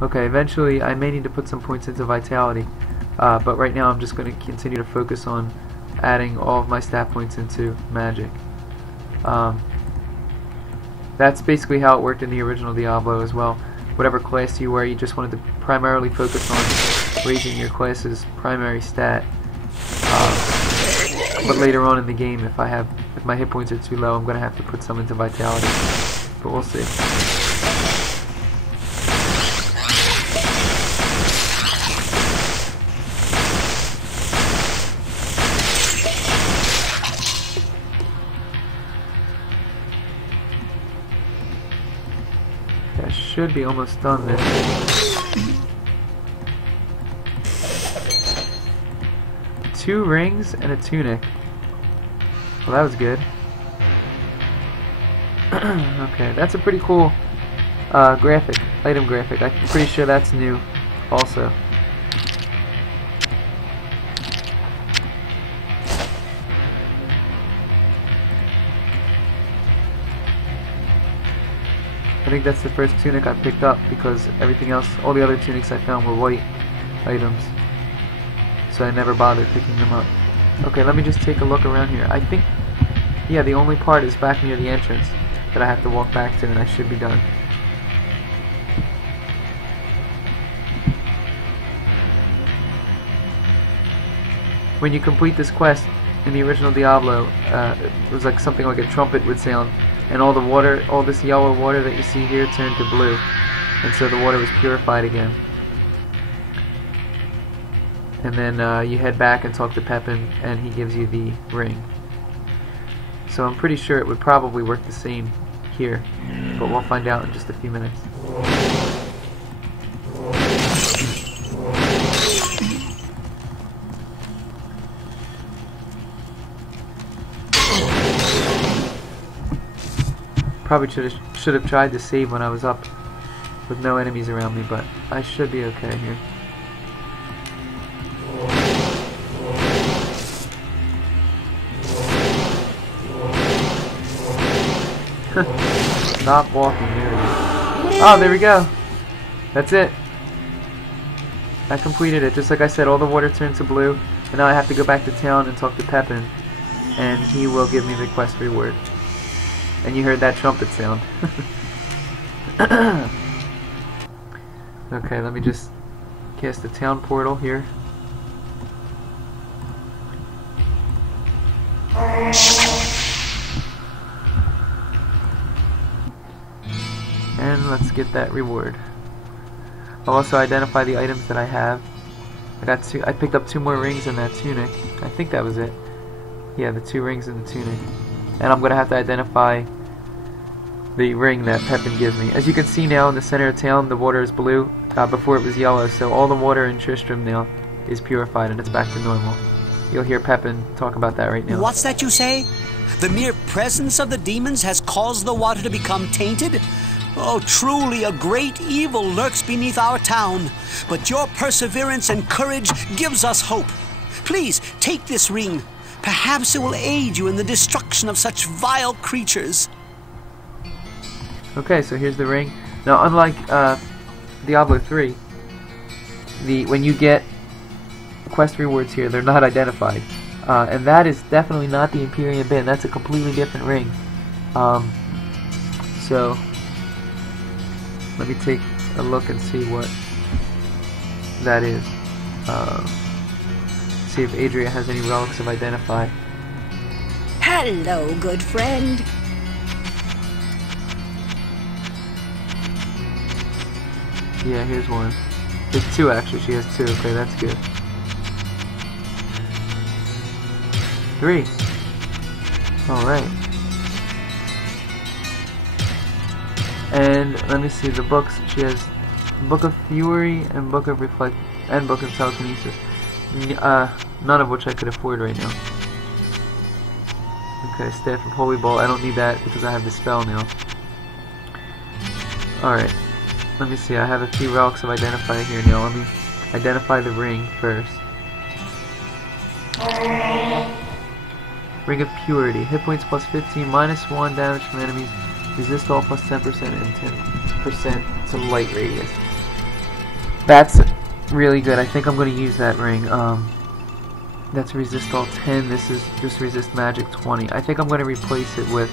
Okay, eventually I may need to put some points into vitality, but right now I'm just going to continue to focus on adding all of my stat points into magic. That's basically how it worked in the original Diablo as well. Whatever class you were, you just wanted to primarily focus on raising your class's primary stat. But later on in the game, if my hit points are too low, I'm going to have to put some into vitality. But we'll see. I should be almost done this. 2 rings and a tunic. Well, that was good. Okay, that's a pretty cool item graphic. I'm pretty sure that's new also. I think that's the first tunic I picked up because everything else, all the other tunics I found were white items. So I never bothered picking them up. Okay, let me just take a look around here. I think, yeah, the only part is back near the entrance that I have to walk back to, and I should be done. When you complete this quest in the original Diablo, it was like something like a trumpet would sound, and all the water, all this yellow water that you see here turned to blue, and so the water was purified again. And then you head back and talk to Pepin, and he gives you the ring. So I'm pretty sure it would probably work the same here, but we'll find out in just a few minutes. Probably should have tried to save when I was up with no enemies around me, but I should be okay here. Stop walking, there we go. Oh, there we go. That's it. I completed it. Just like I said, all the water turned to blue, and now I have to go back to town and talk to Pepin, and he will give me the quest reward. And you heard that trumpet sound. Okay, let me just cast the town portal here. And let's get that reward. I'll also identify the items that I have. I picked up 2 more rings and that tunic. I think that was it. Yeah, the 2 rings and the tunic. And I'm going to have to identify the ring that Pepin gives me. As you can see now in the center of town, the water is blue. Before it was yellow, so all the water in Tristram now is purified and it's back to normal. You'll hear Pepin talk about that right now. What's that you say? The mere presence of the demons has caused the water to become tainted? Oh, truly a great evil lurks beneath our town, but your perseverance and courage gives us hope. Please, take this ring. Perhaps it will aid you in the destruction of such vile creatures. Okay, so here's the ring. Now, unlike Diablo 3, when you get quest rewards here, they're not identified. And that is definitely not the Empyrean Bin. That's a completely different ring. So, let me take a look and see what that is. See if Adria has any relics of Identify. Hello, good friend. Yeah, here's one. There's 2 actually. She has 2. Okay, that's good. 3. Alright. And let me see the books. She has Book of Fury and Book of Reflect and Book of Telekinesis. None of which I could afford right now. Okay, Staff of Holy Ball. I don't need that because I have the spell now. Alright. Let me see, I have a few relics of Identify here now. Let me identify the ring first. Ring of Purity. Hit points plus 15, minus 1 damage from enemies. Resist all plus 10% and 10% to light radius. That's really good. I think I'm going to use that ring. That's resist all 10. This is just resist magic 20. I think I'm going to replace it with...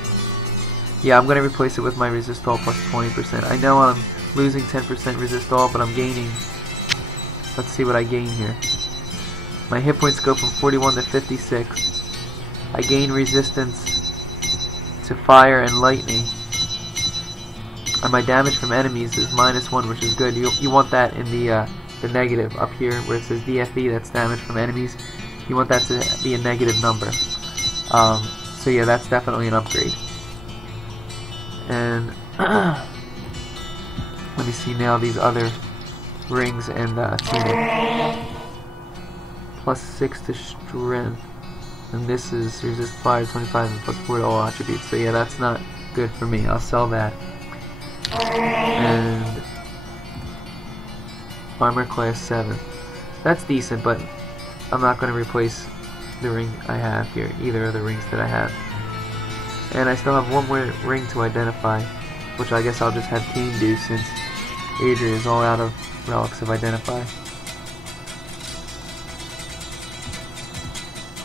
Yeah, I'm going to replace it with my resist all plus 20%. I know I'm losing 10% resist all, but I'm gaining... Let's see what I gain here. My hit points go from 41 to 56. I gain resistance to fire and lightning. And my damage from enemies is -1, which is good. You want that in the negative up here where it says DFE, that's damage from enemies. You want that to be a negative number. So yeah, that's definitely an upgrade. And let me see now these other rings and tunic. +6 to strength. And this is resist fire 25 and +4 to all attributes. So yeah, that's not good for me. I'll sell that. And armor class 7. That's decent, but I'm not going to replace the ring I have here, either of the rings that I have. And I still have one more ring to identify, which I guess I'll just have Kane do since Adria is all out of relics of identify.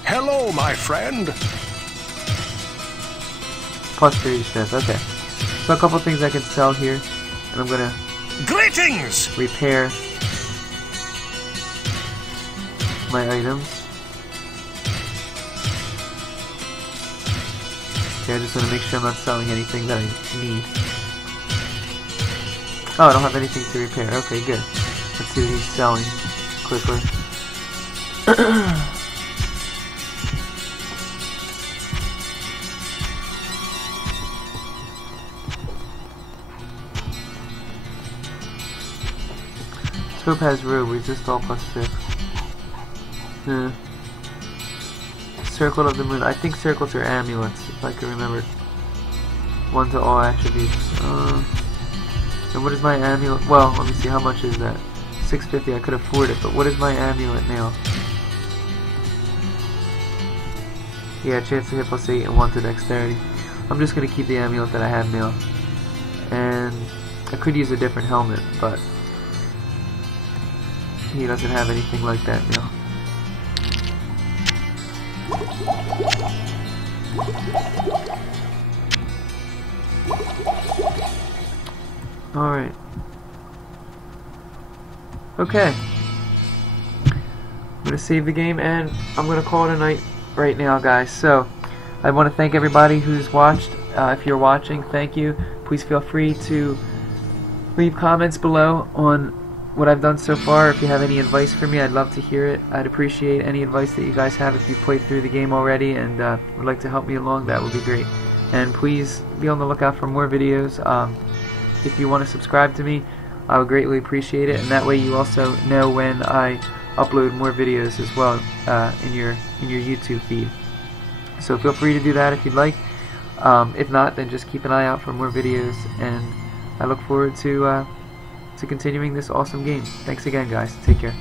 Hello, my friend. +3 strength, okay. So a couple things I can sell here, and I'm gonna Greetings! repair my items. Okay, I just want to make sure I'm not selling anything that I need. Oh, I don't have anything to repair. Okay, good. Let's see what he's selling quickly. Topaz robe, resist all +6. Circle of the moon. I think circles are amulets, if I can remember. 1 to all attributes. And what is my amulet? Well, let me see, how much is that? 650, I could afford it, but what is my amulet now? Yeah, chance to hit +8 and 1 to dexterity. I'm just going to keep the amulet that I have now. And I could use a different helmet, but he doesn't have anything like that now. Alright. Okay. I'm going to save the game and I'm going to call it a night right now, guys. So, I want to thank everybody who's watched. If you're watching, thank you. Please feel free to leave comments below on what I've done so far. If you have any advice for me, I'd love to hear it. I'd appreciate any advice that you guys have if you played through the game already and would like to help me along. That would be great. And please be on the lookout for more videos. If you want to subscribe to me, I would greatly appreciate it, and that way you also know when I upload more videos as well in your YouTube feed. So feel free to do that if you'd like. If not, then just keep an eye out for more videos, and I look forward to continuing this awesome game. Thanks again, guys. Take care.